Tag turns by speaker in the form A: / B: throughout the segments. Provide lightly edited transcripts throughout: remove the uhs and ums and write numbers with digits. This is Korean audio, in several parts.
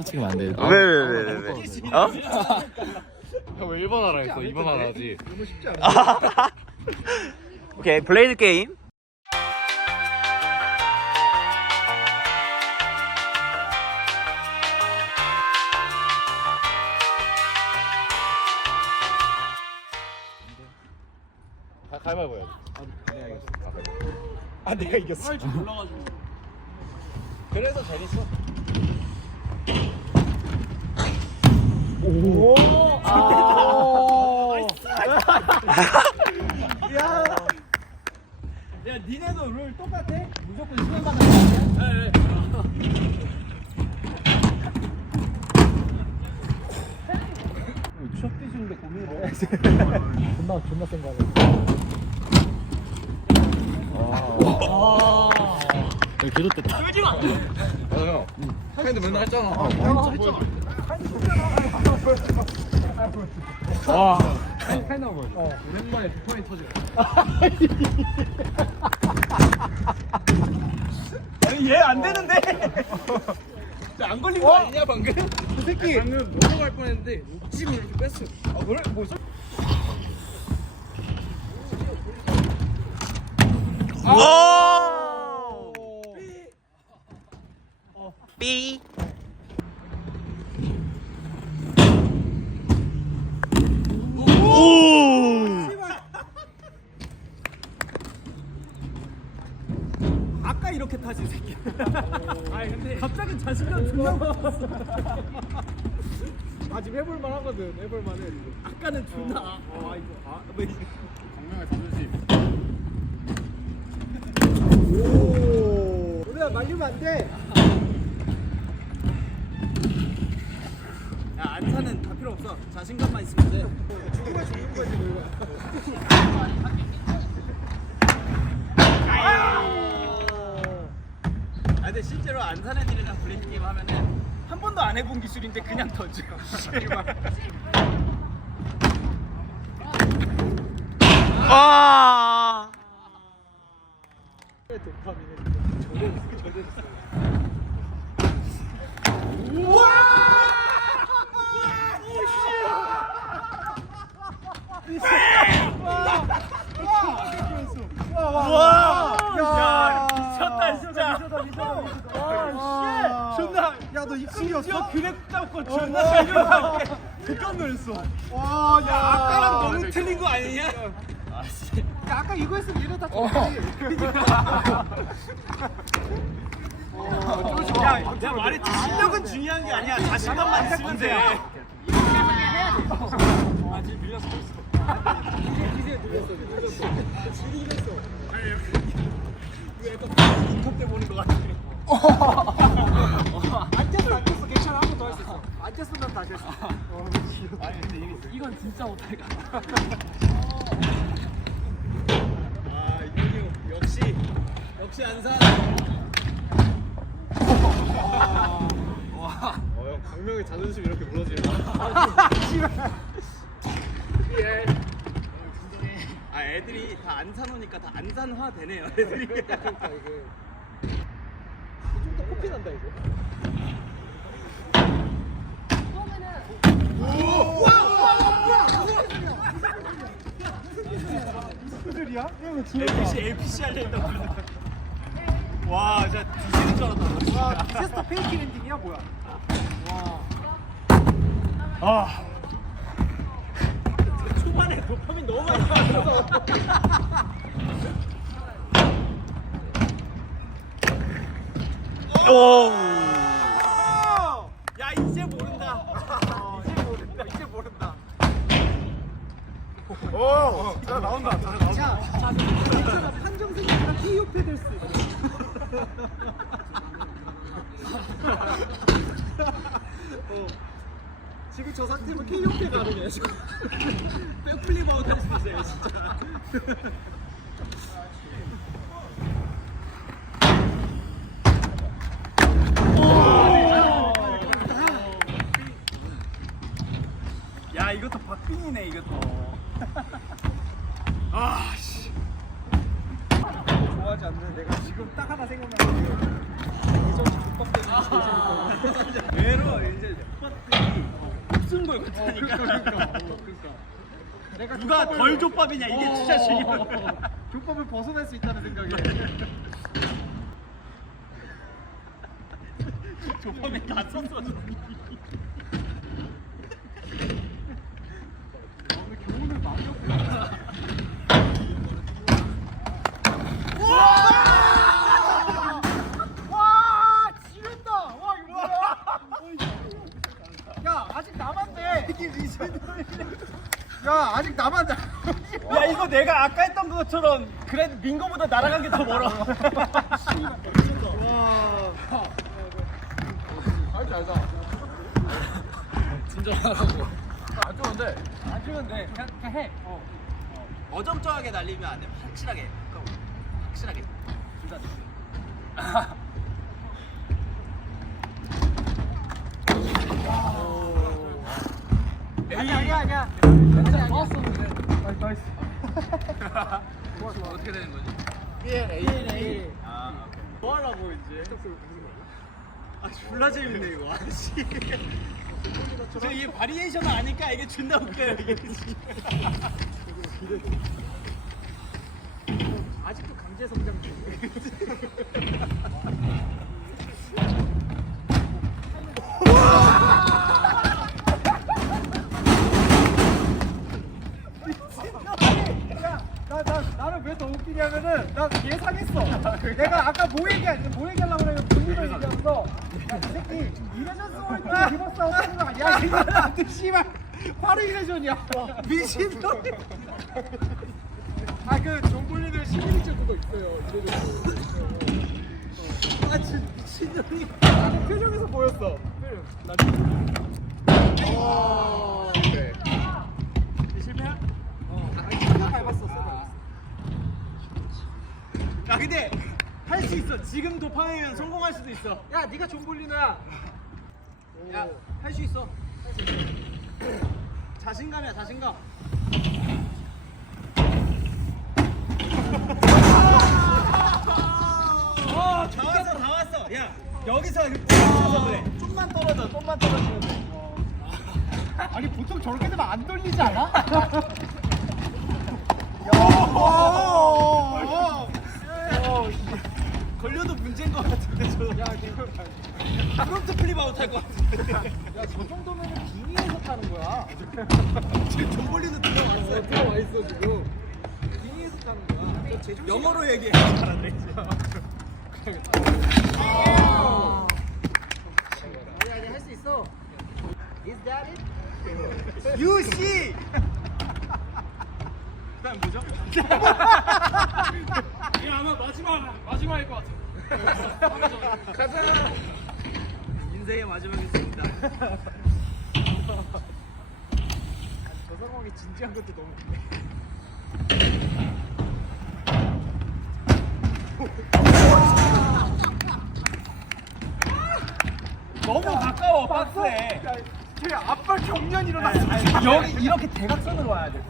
A: 사진 찍으면 안 돼.
B: 왜? 어?
A: 왜 1번 하라 했어? 2번 하라 하지.
C: 너무 쉽지 않아.
B: 오케이, 블레이드 게임.
A: 가위바위보 해야지.
C: 아 내가 이겼어.
A: 그래서 재밌어.
C: 오. 야. 야 니네도 룰 똑같아? 무조건 시간 받는 거야? 네. 추억 뛰시는데 고민을 해. 존나 센 거 하네.
A: 계속 됐다. 맞아 형. 형도 맨날 했잖아. 와.
C: 칼나물.
A: 오랜만에 두 번이 터져.
C: 아니 얘 안 되는데.
A: 안 걸린 거 아니냐 방금?
C: 그 새끼.
A: 방금 넘어갈 뻔했는데 옥집을 이렇게 뺐어.
C: 아 그래? 뭐 있어?
B: 오! B. 오!
C: 아까 이렇게 타지 이 새끼. 아니 근데 갑자기 자신감 존나 붙었어. 아 지금 해볼만 하거든. 해볼만 해 지금. 아까는 존나 아 이거 왜 이게
A: 강명의 자존심.
C: 오 우리가 말리면 안 돼. 야 안타는 다 필요 없어. 자신감만 있으면 돼. 죽으면 죽는 거지 뭐 이거. 아 근데 실제로 안산 애들이랑 블레이드 게임 하면은 한 번도 안 해본 기술인데 그냥 던져.
B: 와!
C: 도파민은 저대졌어.
B: 와!
C: 야 미쳤다 진짜. 와 씨. 존나. 야 너 입술이었어? 그랩 잡고 존나 잘 깜짝 놀랐어. 와, 야 아까랑 너무 틀린 거 아니냐? 야 아까 이거 했으면 이러다 야, 내가 말했지 실력은 중요한 게 아니야. 자신감만 있으면 돼. 아 지금 밀렸어. 이제 밀렸어. 왜 약간 인컵 때 보는 거 같아. 안 쳤어 괜찮아. 한 번 더 할 수 있어. 안 쳤으면 다시 했어. 아니 근데 이건 진짜 못할까. 아 이건이 형 역시 안산.
A: 형 강명의 자존심 이렇게 무너지면.
C: 예. 아 애들이 다 안산 오니까 다 안산화 되네요. 애들이. 그러니까 이게 좀 더 코피 난다 이거. 무슨 소리야? LPC 하려 했다 그러는데. 와, 진짜 뒤지는 줄 알았다. 와, 테스터 페이크 랜딩이야 뭐야? 와. 아. 초반에 도파민 너무 많이 받아서.
B: 오!
C: 야 이제 모른다. 이제 모른다.
A: 오! 자 나온다.
C: 자, 괜찮아. 판정승이랑 KOP 될 수 있어. 지금 저 상태면 KOP 가능해. 백플립 아웃 할 수 있어요, 진짜. 야, 이것도 박빙이네, 이것도. 아, 씨. 좋아하지 않는 내가 지금 딱 하나 생각나는 게 예전 국밥 때문에 제일 재밌거든. 외로 걸 못하니까. 내가 누가 덜 족밥이냐 이게 진짜 중요한 거야. 족밥을 벗어날 수 있다는 생각에. 족밥이 다 썼어. 오늘 교훈을 많이 얻고. 와! 지른다! 와, 이거 뭐야? 야, 아직 남았네. 이게 야, 아직 남았다. 야, 이거 내가 아까 했던 것처럼 그래도 민거보다 날아간 게 더 멀어. 와. 알다. 진정하라고. 안 좋은데. 안 좋은데. 그냥 해.
B: 어정쩡하게 날리면 안 돼. 확실하게. 확실하게. 둘 다.
C: 아니야. 좋았었는데. 나이스. 좋아.
B: 어떻게 되는 거지?
C: BLA.
B: 아,
C: 뭐 하려고 이제? 아, 졸라 재밌네 이거. 아씨. 저이 바리에이션을 아니까 이게 존나 웃겨요 이게. 아직도 강제 성장 중. 나는 왜 더 웃기냐면은 나 예상했어. 내가 아까 뭐 얘기하려고 그래 본인을 얘기하면서 야, 이 새끼 이레전 스몰 때 리버스 하는 거 아니야? 이거 씨발 바로 이레전이야. 미친놈. 아그 존볼리들 11점 그거 있어요. 이레전. 아 진짜 미친놈이. 나는 표정에서 보였어. 네. 실패야? 밟았어. 야 근데 할 수 있어. 지금 도파면 성공할 수도 있어. 야 네가 존볼리너야. 야 할 수 있어. 자신감이야 자신감. 다 왔어. 야 여기서 그래. 좀만 떨어지면 돼. 아니 보통 저렇게 되면 안 돌리지 않아? 걸려도 문제인 것 같은데 저. 야 프론트 플립 아웃 할 것 같은데. 야 저 정도면 빙의에서 타는 거야. 지금 존볼리는 들어와 있어 지금. 빙의에서 타는 거야. 영어로 얘기해. 잘한다 아니 할 수 있어. Is that it? You see. 그다음 뭐죠? 이 아마 마지막일 것 같아. 가자. 인생의 마지막이었습니다. 저 상황이 진지한 것도 너무 웃네. 너무 가까워 박스에. 제 앞발 경련 일어났어. 여기 이렇게 대각선으로 와야 돼.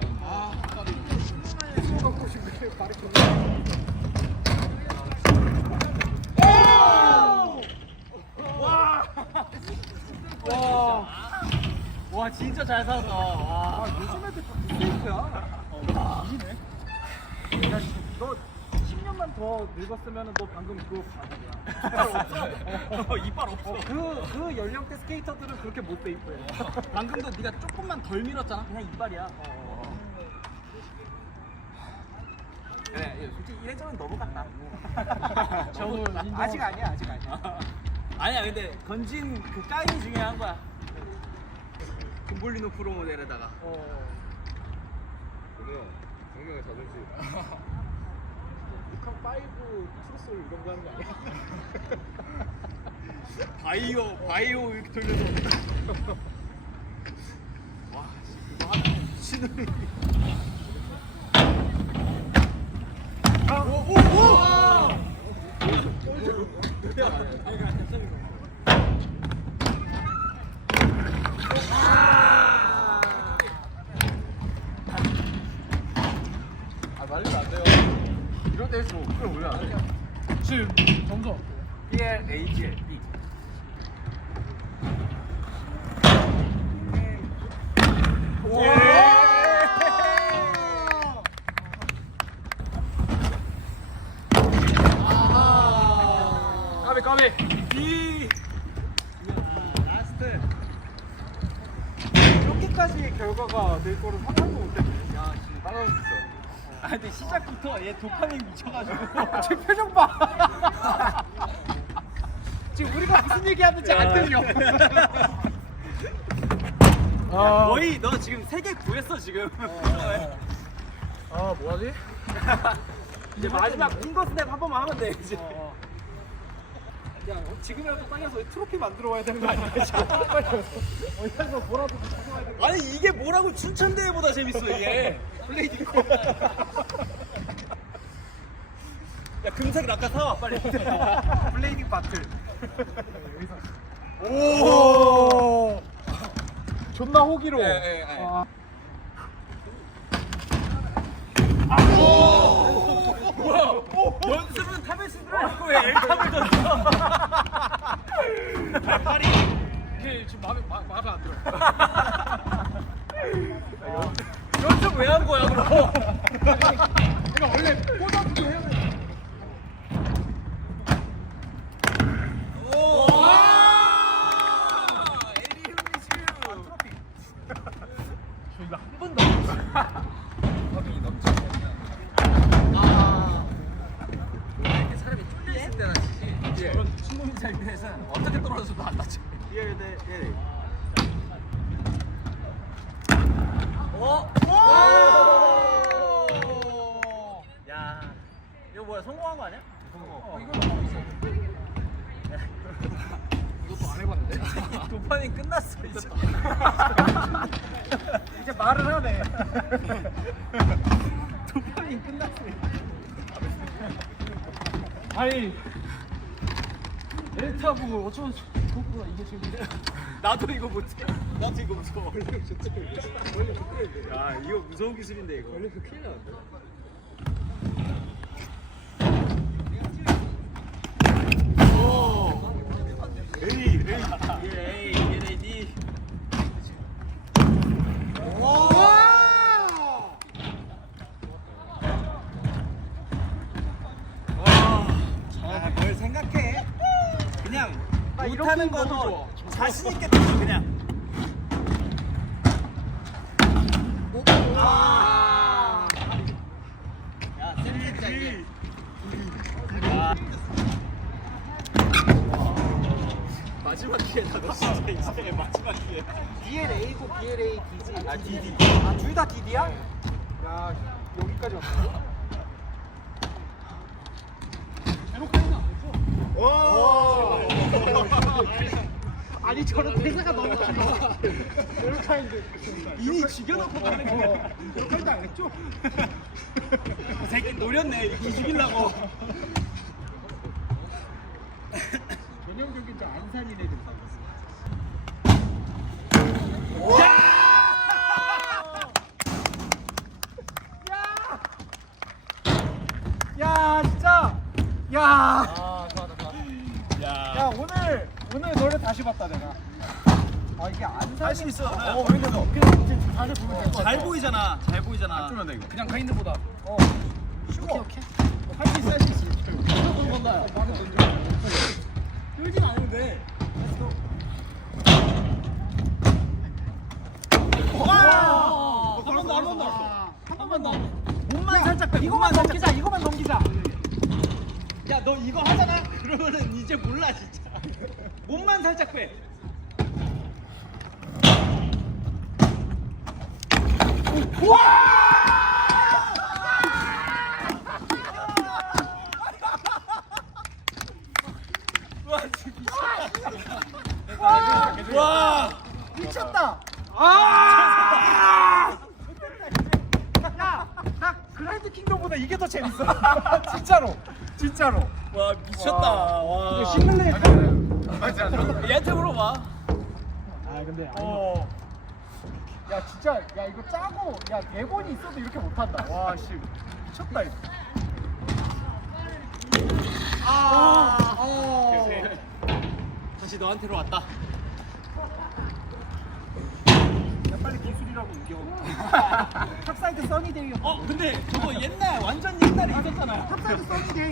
C: 와 진짜 잘 살았다. 와 요즘 애들 다 빅페이크야. 이기네. 야 너 10년만 더 늙었으면 너 방금 그거 바보야. 이빨 없어. 그 연령대 스케이터들은 그렇게 못 페이크해. 방금도 네가 조금만 덜 밀었잖아. 그냥 이빨이야. 그래, 솔직히 이래저래 넘어갔다. 아직 아니야. 아니야, 근데 건진 그 까임이 중요한 거야. 곰볼리노 프로 모델에다가.
A: 정명의 자존심.
C: 북한 5 트루솔 이런 거 하는 거 아니야? 바이오 이렇게 돌려서. 와, 이거 하면 미친놈이.
A: 말리면 안 돼요. 이럴 때일수록 끌어올려 안 돼.
C: 지금 점점
B: BLAGL B.
C: 이렇게까지 결과가 될 거를 상상도 못했네.
A: 야, 씨, 따라올 수 있어.
B: 아 근데 시작부터 얘 도파민 미쳐가지고.
C: 제 표정 봐. 지금 우리가 무슨 얘기하는지 안 들려.
B: 거의 너 지금 3개 구했어 지금.
A: 아, 뭐하지?
B: 이제 마지막 핑거 스냅 한 번만 하면 돼 이제.
C: 야, 지금이라도 땅에서 트로피 만들어 와야 되는 거 아니야? 빨리 어디서 뭐라도 가져와야 되는 거
B: 아니 이게 뭐라고 춘천대회보다 재밌어 이게.
C: 블레이딩 코.
B: 야 금색 락카 사와 빨리.
C: 블레이딩 바틀.
A: 오!
C: 존나 호기로.
B: 예, 예, 예.
C: 아.
B: 연습은 탑을 쓰더라. 이거 왜 L탑을 던져? 발이.
A: 이게 지금 마음에 안 들어.
B: 연습 왜 한 거야 그럼?
A: 그러니까 원래 꽂아주고 해야 돼.
B: 오! 에리 휴미슈.
A: 저희가 한 번도 안 했어.
B: 이렇게 사람이 쫄려 있을 때나 치지. 저런 친구인 삶에서는 어떻게 떨어져도 안 다쳐.
C: 예, 네, 예.
B: 어? 야, 이거 뭐야? 성공한 거 아니야?
A: 이것도 안 해봤는데.
B: 도파민 끝났어 이제.
C: 이제 말을 하네.
B: 도파민 끝났어.
A: 아니, 엘타브 어쩌면 그거보다 이게 지금.
B: 나도 이거 못해. 나도 이거 무서워. 야, 이거 무서운 기술인데 이거.
C: 원래 그 큰일 나는데.
B: 에이. 뭘 생각해? 그냥 못하는 거도 자신 있게 던져 그냥. 야, 쌤진짜 이게. 마지막 기회다 너 진짜 이제 마지막 기회.
C: DLA고 BLA D지.
B: 아 DD.
C: 아, 둘 다 DD야? 야, 여기까지 왔어. 아니 저런 대사가 너무 길어. 이렇게 하는데
B: 이미 죽여놓고 가는 거.
C: 이렇게 할때 안 했죠?
B: 그 새끼 노렸네 이거 죽이려고.
C: 전형적인 저 안산인 애들 사귀었어. 야 진짜. 야.
A: 아, 좋아.
C: 야 오늘 너를 다시 봤다 내가. 아 이게 안산.
B: 할 수 있어.
C: 왜 그래서? 그냥 이제 다시 보면 될것 같아.
B: 잘 보이잖아. 잘 보이잖아.
A: 안 돼, 이거. 그냥 가인드보다.
C: 쉬워. 할 수 있어 할 수 있어. 무조건 건다.
B: 끌진 않은데. 한 번 더. 몸만 살짝 빼.
C: 이거만 넘기자. 이거만 넘기자.
B: 야, 너 이거 하잖아? 그러면은 이제 몰라, 진짜. 몸만 살짝 빼. 와, 진짜. 와!
C: 미쳤다. 아! 야, 나 그라인드 킹덤보다 이게 더 재밌어. 진짜로.
B: 와, 미쳤다. 와.
C: 싱글레이.
A: 맞아.
B: 얘한테 물어봐.
C: 아 근데 야 진짜 야 이거 짜고 야 대본이 있어도 이렇게 못한다. 와 씨 미쳤다 이거.
B: 다시 너한테로 왔다.
C: 야 빨리 기술이라고 이겨. 탑사이드 써니데이.
B: 근데 저거 옛날, 완전 옛날에 있었잖아요.
C: 탑사이드 써니데이.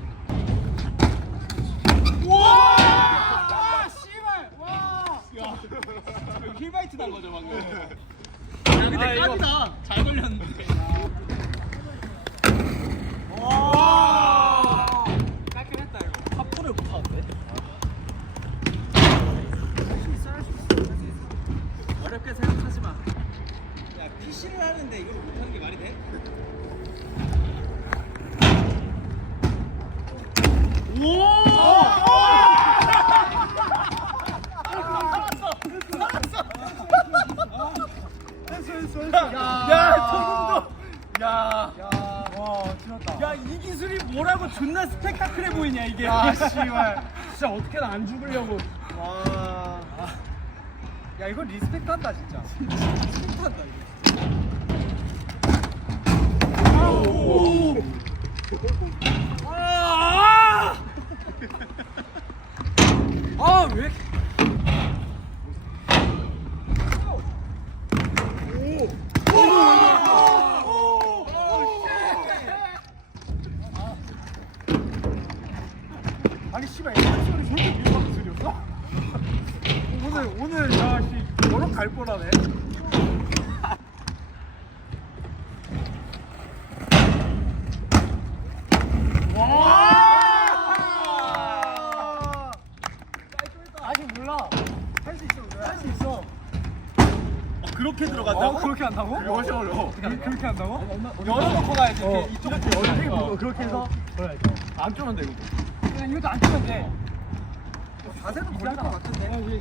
B: 와!
C: 와 씨발. 와.
B: 스타트 난 거죠 방금. 야 근데 깜이다. 잘 걸렸는데.
C: 와.
B: 깔끔했다 이거. 탑볼을 못 하는데? 어렵게 생각하지 마. 야 PC를 하는데 이걸 못 하는 게 말이 돼?
C: 야, 와, 지났다.
B: 야 이 기술이 뭐라고 존나 스펙타클해 보이냐 이게.
C: 야, 씨발. 진짜 어떻게든 안 죽으려고. 와. 야, 이거 리스펙트 한다, 진짜.
B: 스펙트 한다 이거.
C: 아, 왜? 아니 씨발 옛날 소리 저렇게 비슷한 소리였어? 오늘 야씨 너로 갈 거라네. 와! 아직 몰라. 할 수 있어. 할 수 있어.
B: 그렇게 들어간다고?
C: 그렇게 한다고?
A: 이것이 어려워.
C: 그렇게 한다고?
B: 열어놓고 가야지. 이렇게 이쪽으로
C: 어떻게
B: 열어놓고.
C: 그렇게 해서
A: 안 쪼면 돼 이거.
C: 그냥 이것도 안 치면 돼. 자세도 걸릴 것 같은데.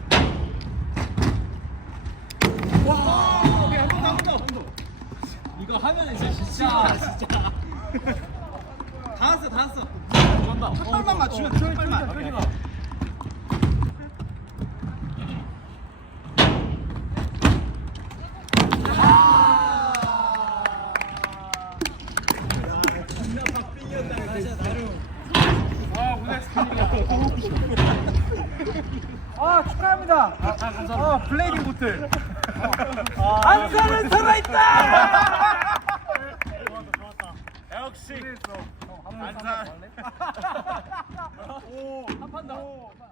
B: 와. 오케이 한번 더. 이거 하면 이제 진짜. 다 왔어. 첫 발만 맞추면 첫 발만.
C: 아 축하합니다. 감사합니다. 블레이딩 보틀.
B: 안사는 살아있다.
A: 역시.
C: 안산.
A: 오.
C: 한판 더.